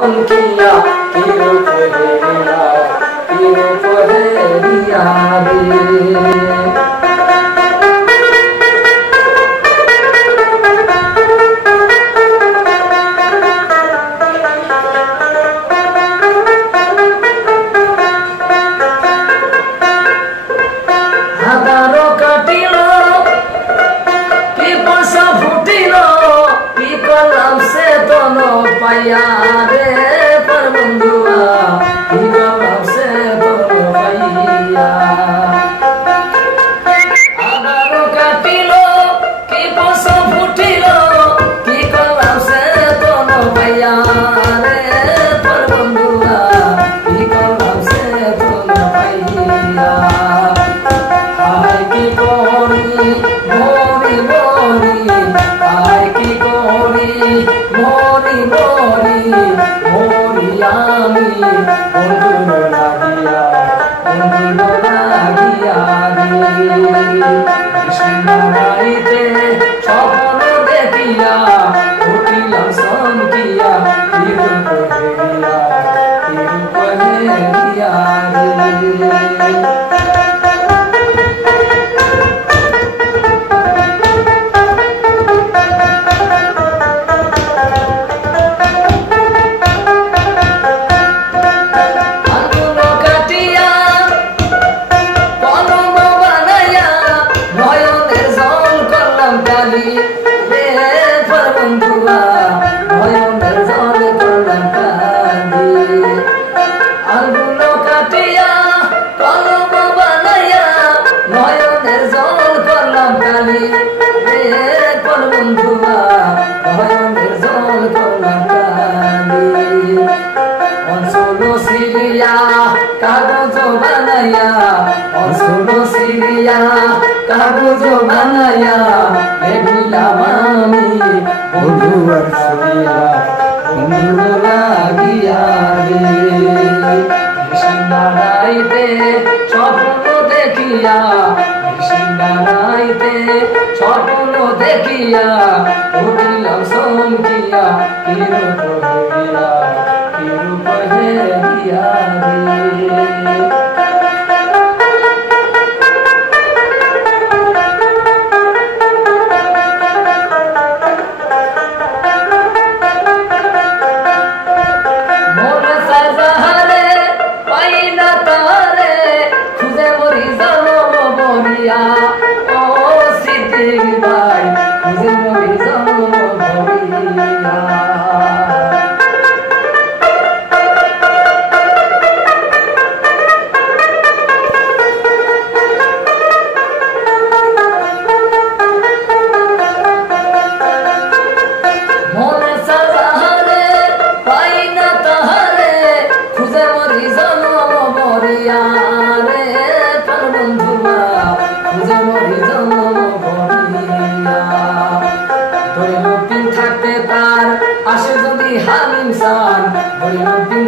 किया कि रूप हेरिया कि रूप हेरिया हादारो काटिलो कि पसा फुटिलो कि कलम से दोनों पाया रे पर बंधुआ कि कलम से दोनों पाया हादारो काटिलो कि पसा फुटिलो कि कलम से दोनों पाया रे पर बंधुआ कि कलम से दोनों पाया স্বপ্ন দেখিয়া উঠিলাম সমকিয়া কাগজ বানায়া অসুর সিরিয়া কাগজ বানায়া লেখিলাম আমি বন্ধুর সুরিয়া বন্ধু লাগিয়া রে সিঙ্গারাইতে স্বপ্ন দেখিয়া সিঙ্গারাইতে স্বপ্ন দেখিয়া উঠিলাম সমকিয়া কিরূপ হেরিয়া কিরূপ হেরিয়া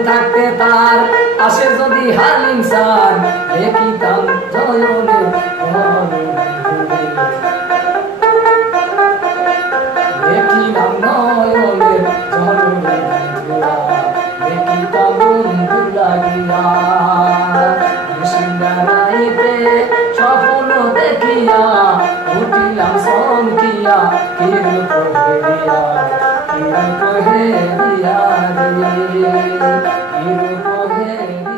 থাকতে তার আসে যদি হাল ইনসান দেখিতাম জয়নে দেখিলাম নয়নে জয়নে দেখিতাম বন্ধু লাগিয়া সিঙ্গারাইতে স্বপ্ন দেখিয়া উঠিলাম সমকিয়া কিরূপ হেরিয়া কিরূপ হেরিয়া রে কিরূপ হেরিয়া।